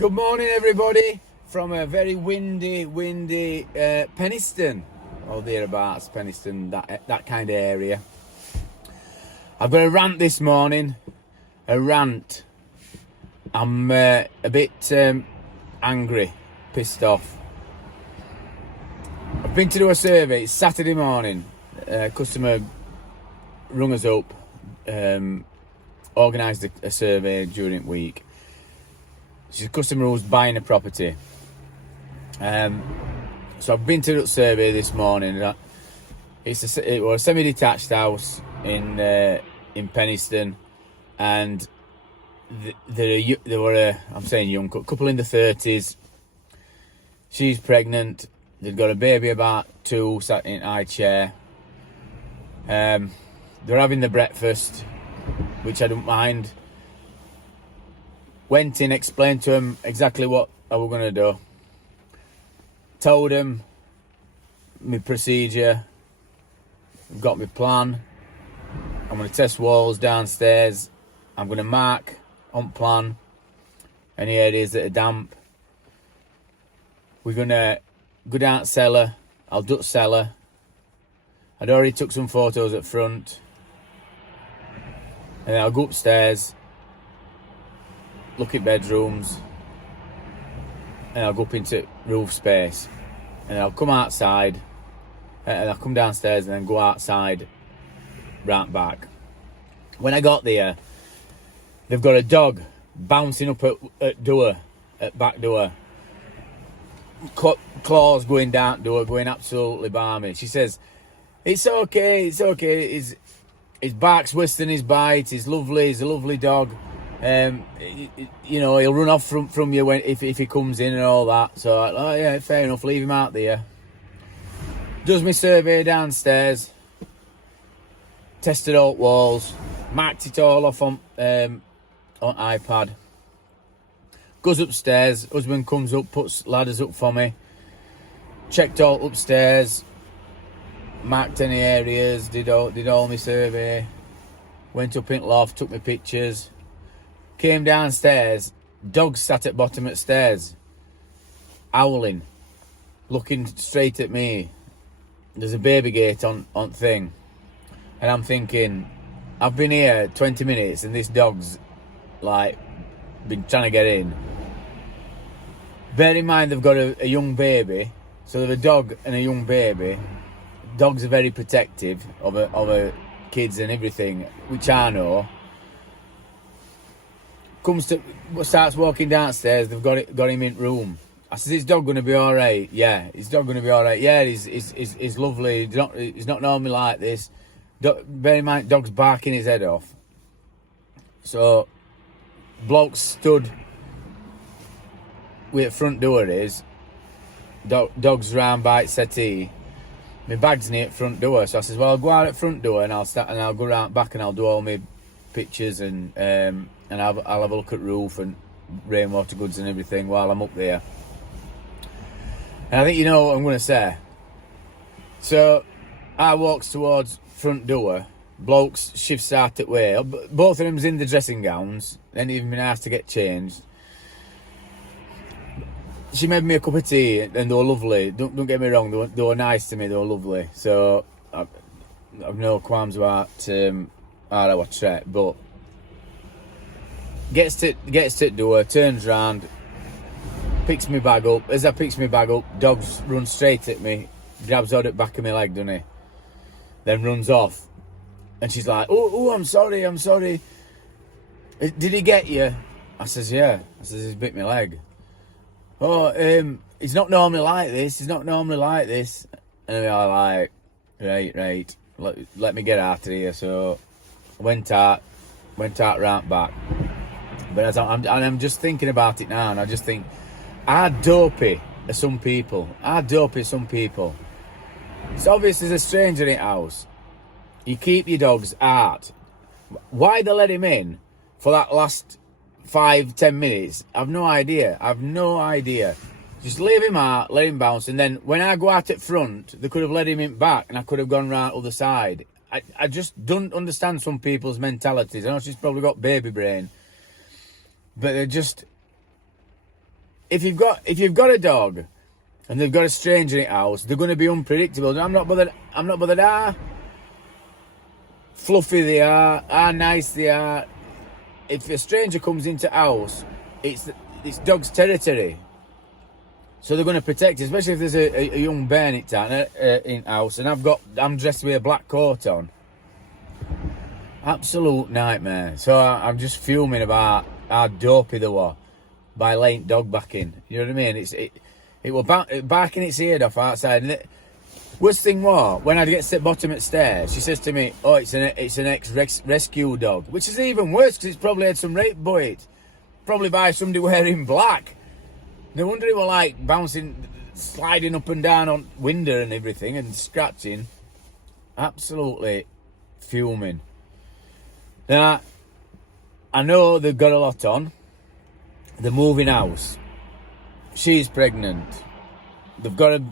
Good morning, everybody, from a very windy Penistone, or thereabouts, Penistone, that kind of area. I've got a rant this morning, I'm a bit angry, pissed off. I've been to do a survey. It's Saturday morning. Customer rung us up, organised a survey during the week. She's a customer who's buying a property. So I've been to the survey this morning. It was a semi-detached house in Penistone, and they were I'm saying young couple in the 30s. She's pregnant. They've got a baby about 2, sat in an high chair. They're having the breakfast, which I don't mind. Went in, explained to them exactly what I was going to do. Told them my procedure. I've got my plan. I'm going to test walls downstairs. I'm going to mark on plan any areas that are damp. We're going to go down cellar. I'll duct cellar. I'd already took some photos at front. And then I'll go upstairs, look at bedrooms, and I'll go up into roof space, and I'll come outside, and I'll come downstairs and then go outside, right back. When I got there, they've got a dog bouncing up at back door, claws going down door, going absolutely balmy. She says, it's okay, his bark's worse than his bite, he's lovely, he's a lovely dog. He'll run off from you if he comes in and all that. So, oh yeah, fair enough, leave him out there. Does my survey downstairs, tested all walls, marked it all off on iPad. Goes upstairs, husband comes up, puts ladders up for me, checked all upstairs, marked any areas, did all my survey, went up in loft, took my pictures. Came downstairs, dog sat at bottom of stairs, howling, looking straight at me. There's a baby gate on thing. And I'm thinking, I've been here 20 minutes and this dog's like been trying to get in. Bear in mind they've got a young baby, so they've a dog and a young baby. Dogs are very protective of her kids and everything, which I know. Starts walking downstairs. They've got him in room. I said, "Is dog going to be all right?" Yeah, his dog going to be all right. Yeah, he's lovely. He's not normally like this. Bear in mind, dog's barking his head off. So, bloke stood where the front door is. Dog's round by its settee. My bag's near the front door. So I says, "Well, I'll go out at front door and I'll go round back and I'll do all my pictures and I'll have a look at roof and rainwater goods and everything while I'm up there." And I think you know what I'm going to say. So I walks towards front door. Blokes shifts out that way. Both of them's in the dressing gowns. Ain't even been asked to get changed. She made me a cup of tea and they were lovely. Don't get me wrong. They were nice to me. They were lovely. So I've no qualms about how I watch it, but gets to the door, turns round, picks my bag up. As I picks my bag up, dogs run straight at me, grabs hold at the back of my leg, doesn't he? Then runs off. And she's like, oh, I'm sorry. Did he get you? I says, yeah. I says, he's bit my leg. Oh, he's not normally like this. And they're like, right. Let me get out of here. So I went out right back. But I'm just thinking about it now, and I just think, how dopey are some people? It's obvious there's a stranger in the house. You keep your dogs out. Why they let him in for that last 5-10 minutes? I've no idea. Just leave him out, let him bounce, and then when I go out at front, they could have let him in back, and I could have gone round the other side. I just don't understand some people's mentalities. I know she's probably got baby brain, but they're just if you've got a dog and they've got a stranger in the house, they're going to be unpredictable. I'm not bothered how fluffy they are, how nice they are. If a stranger comes into the house, it's dog's territory. So they're going to protect it, especially if there's a young bear in the house, and I'm dressed with a black coat on. Absolute nightmare. So I'm just fuming about how dopey they were by letting dog back in. You know what I mean? It was barking its ear off outside. And worst thing was, when I'd get to the bottom of the stairs, she says to me, "Oh, it's an ex-rescue dog," which is even worse because it's probably had some rape by it, probably by somebody wearing black. No wonder it was like bouncing, sliding up and down on window and everything and scratching. Absolutely fuming. Now, I know they've got a lot on. They're moving house. She's pregnant. They've got a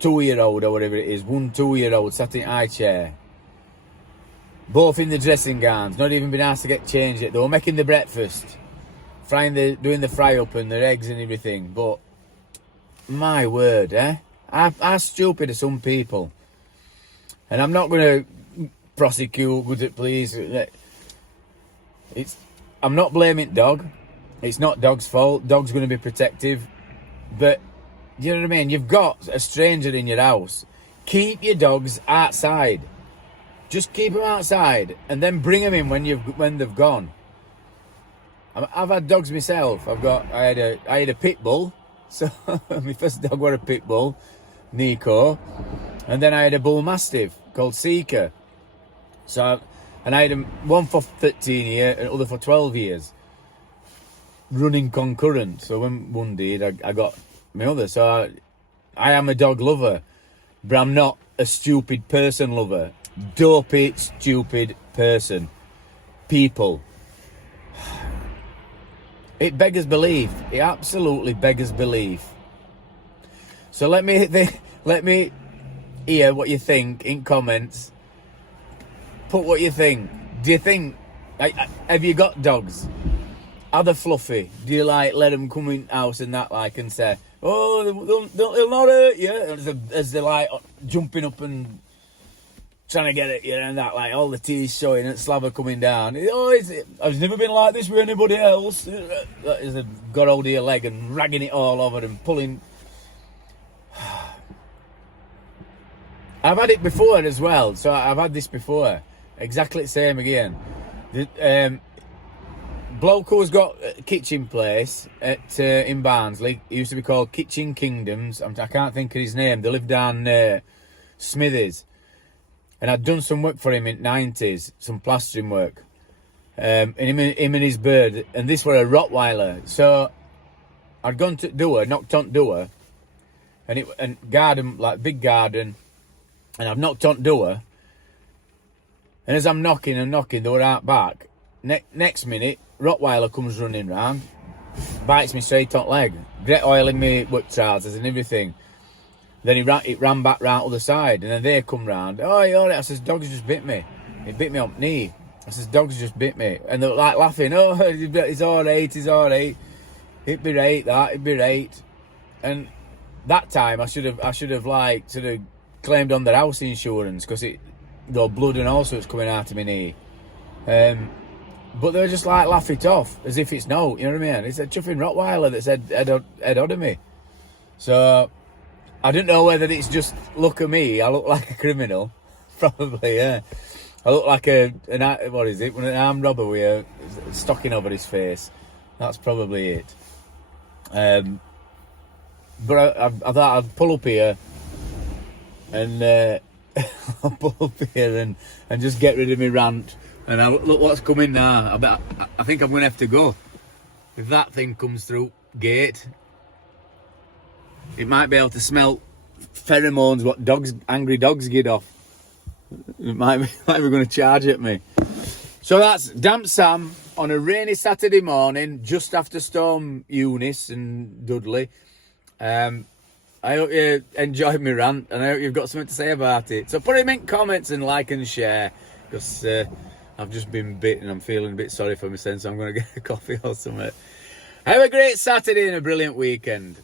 2-year-old or whatever it is. 1 2-year-old sat in high chair. Both in the dressing gowns. Not even been asked to get changed yet. They were making the breakfast. Doing the fry up and their eggs and everything. But, my word, how stupid are some people? And I'm not going to prosecute, good at police. I'm not blaming dog. It's not dog's fault. Dog's going to be protective. But, you know what I mean? You've got a stranger in your house. Keep your dogs outside. Just keep them outside. And then bring them in when they've gone. I've had dogs myself. I had a pit bull. So, my first dog was a pit bull. Nico. And then I had a bull mastiff called Seeker. And I had one for 13 years and other for 12 years. Running concurrent. So when one did, I got my other. So I am a dog lover. But I'm not a stupid person lover. Dopey, stupid person. People. It beggars belief. It absolutely beggars belief. So let me hear what you think in comments. Put what you think. Do you think, have you got dogs? Are they fluffy? Do you let them come in house and that and say, oh, they'll not hurt you? As they're jumping up and trying to get at you and that, all the teeth showing and slaver coming down. I've never been like this with anybody else. That is, got hold of your leg and ragging it all over and pulling. I've had it before as well. So I've had this before. Exactly the same again. The bloke who's got a kitchen place in Barnsley. It used to be called Kitchen Kingdoms. I can't think of his name. They live down Smithies. And I'd done some work for him in the 90s, some plastering work. And him and his bird. And this were a rottweiler. So I'd gone to door, knocked on door. And garden, big garden. And I've knocked on door. And as I'm knocking, they were out back. Next minute, rottweiler comes running round. Bites me straight on leg. Great oil in me work trousers and everything. Then it ran back round the other side, and then they come round. Oh, you alright? I says, dog's just bit me. It bit me on the knee. I says, dog's just bit me. And they're laughing. Oh, it's alright, it's alright. It'd be right, it'd be right. And that time I should have claimed on their house insurance because it got blood and all sorts coming out of my knee. But they were just laugh it off as if it's no, you know what I mean? It's a chuffing rottweiler that's head on me. So I don't know whether it's just look at me. I look like a criminal, probably. Yeah, I look like an armed robber with a stocking over his face. That's probably it. But I thought I'd pull up here and I'll pull up here and just get rid of my rant. And look what's coming now. I think I'm going to have to go. If that thing comes through gate, it might be able to smell pheromones what angry dogs get off. It might be going to charge at me. So that's Damp Sam on a rainy Saturday morning, just after Storm Eunice and Dudley. I hope you enjoyed my rant, and I hope you've got something to say about it. So put it in comments and like and share, because I've just been bit and I'm feeling a bit sorry for myself, so I'm going to get a coffee or something. Have a great Saturday and a brilliant weekend.